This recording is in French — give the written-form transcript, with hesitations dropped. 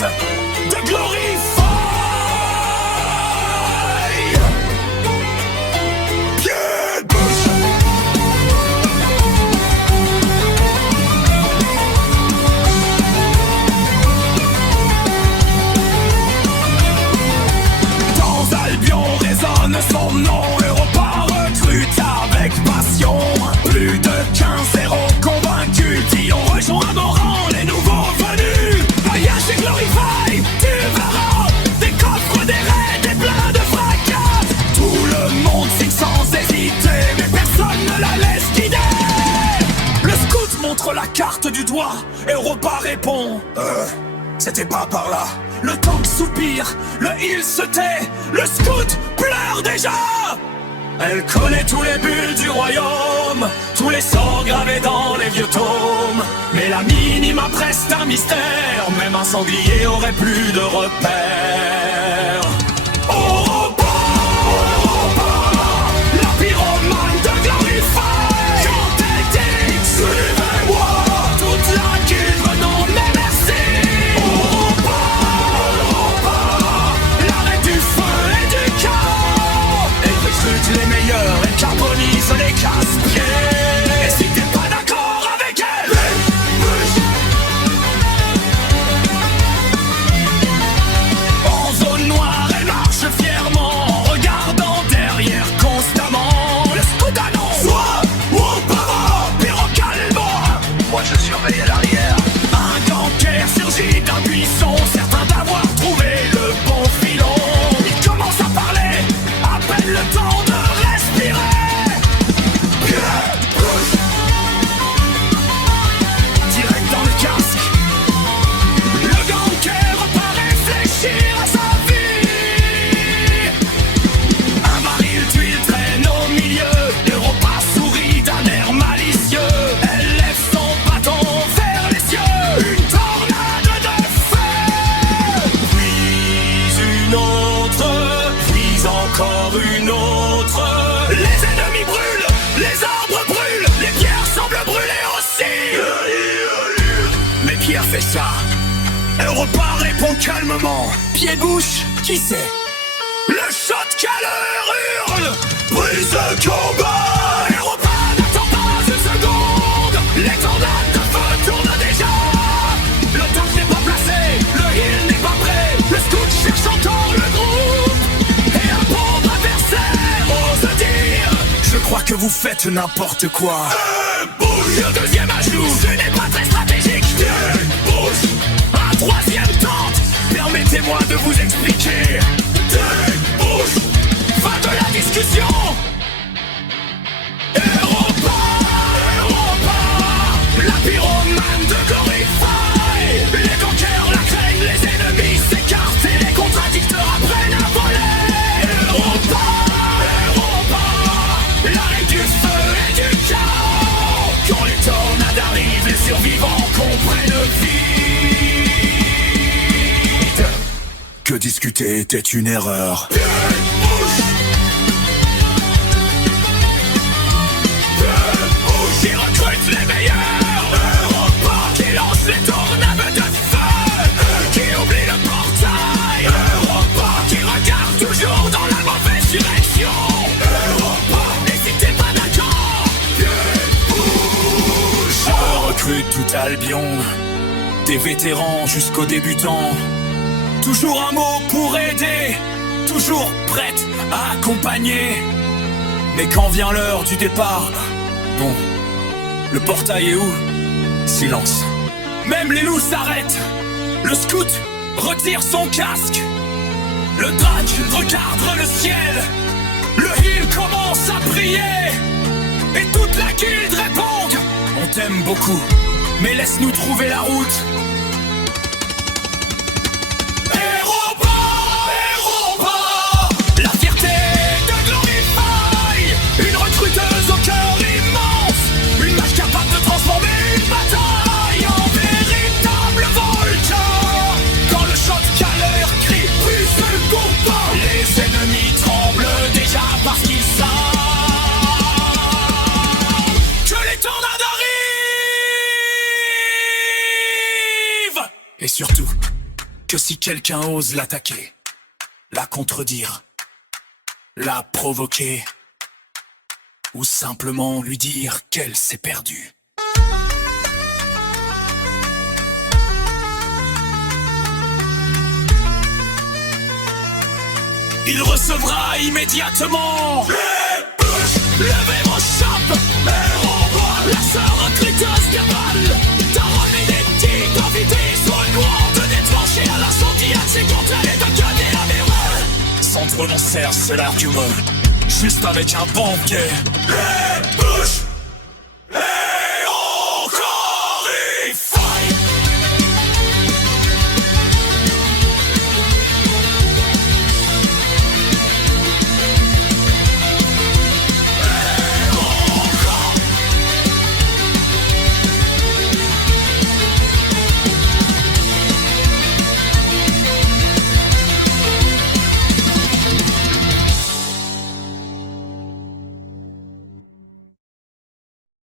de Glorify. Pied bouche. Dans Albion résonne son nom, Europa recrute avec passion. Plus de 15 héros convaincus qui ont rejoint nos rangs, les nouveaux venus. Voyage chez Glorify, tu verras des coffres, des raids, des pleins de fracas. Tout le monde signe sans hésiter, mais personne ne la laisse guider. Le scout montre la carte du doigt, et Europa répond c'était pas par là. Le tank soupire, le heal se tait, le scout pleure déjà. Elle connaît tous les bulles du royaume, tous les sorts gravés dans les vieux tomes. Mais la minima reste un mystère, même un sanglier aurait plus de repères. Europa, Europa, la pyromane de Glorify. Quand elle dit suivez-moi, toute la guilde venons mais merci. Europa, Europa, l'arrêt du feu et du chaos. Elle recrute les meilleurs, elle carbonise les casse-pieds. Et si t'es pas d'accord avec elle, en zone noire, elle marche fièrement, en regardant derrière constamment. Le scout annonce soit ou para, pyro calme. Moi je surveille à l'arrière. Un ganker surgit d'un buisson, certain d'avoir trouvé le bon filon. Il commence à parler, à peine le temps de respirer. Direct dans le casque, le ganker repart réfléchir à sa vie. Un baril d'huile traîne au milieu, Europa sourit d'un air malicieux. Elle lève son bâton vers les cieux, une tornade de feu. Puis une autre, puis encore une autre. Les ennemis brûlent, les arbres brûlent, les pierres semblent brûler aussi. Mais qui a fait ça? Europa répond calmement. Pied-bouche, qui c'est? Le shotcaller hurle, brise le combat. Europa n'attend pas une seconde, l'étendard de feu tourne déjà. Le tank n'est pas placé, le heal n'est pas prêt, le scout cherche encore le groupe. Et un pauvre adversaire ose dire je crois que vous faites n'importe quoi. Bouge. Le deuxième ajout, ce n'est pas très stratégique. Bouge. Un troisième tente, permettez-moi de vous expliquer. Bouge. Fin de la discussion. Europa, Europa, la pyromane de Glorify. Les gankers la craignent, les ennemis s'écartent et les contradicteurs apprennent à voler. Europa, Europa, l'arrêt du feu et du chaos. Quand les tornades arrivent, les survivants comprennent vite que discuter était une erreur. Qui recrute les meilleurs, Europa qui lance les tornades de feu, qui oublie le portail, Europa qui regarde toujours dans la mauvaise direction, Europa, et si t'es pas d'accord, bouge. Je recrute tout Albion, des vétérans jusqu'aux débutants. Toujours un mot pour aider, toujours prête à accompagner. Mais quand vient l'heure du départ, bon, le portail est où? Silence. Même les loups s'arrêtent. Le scout retire son casque. Le drac regarde le ciel. Le heal commence à prier. Et toute la guilde répond: on t'aime beaucoup, mais laisse-nous trouver la route. La fierté de Glorify, une recruteuse au cœur immense, une mage capable de transformer une bataille en véritable volcan. Quand le shotcaller crie plus de combat, les ennemis tremblent déjà parce qu'ils savent que les tornades arrivent. Et surtout, que si quelqu'un ose l'attaquer, la contredire, la provoquer, ou simplement lui dire qu'elle s'est perdue. Il recevra immédiatement les bûches, levez vos chapes, mais renvoie la sœur recruteuse cabale. T'as remis des petites invités sur une noire de déclencher à l'incendie, c'est contre elle et de gagner la mémoire. Sans trop n'en sert, c'est l'argument, juste avec un banquet. Les bûches.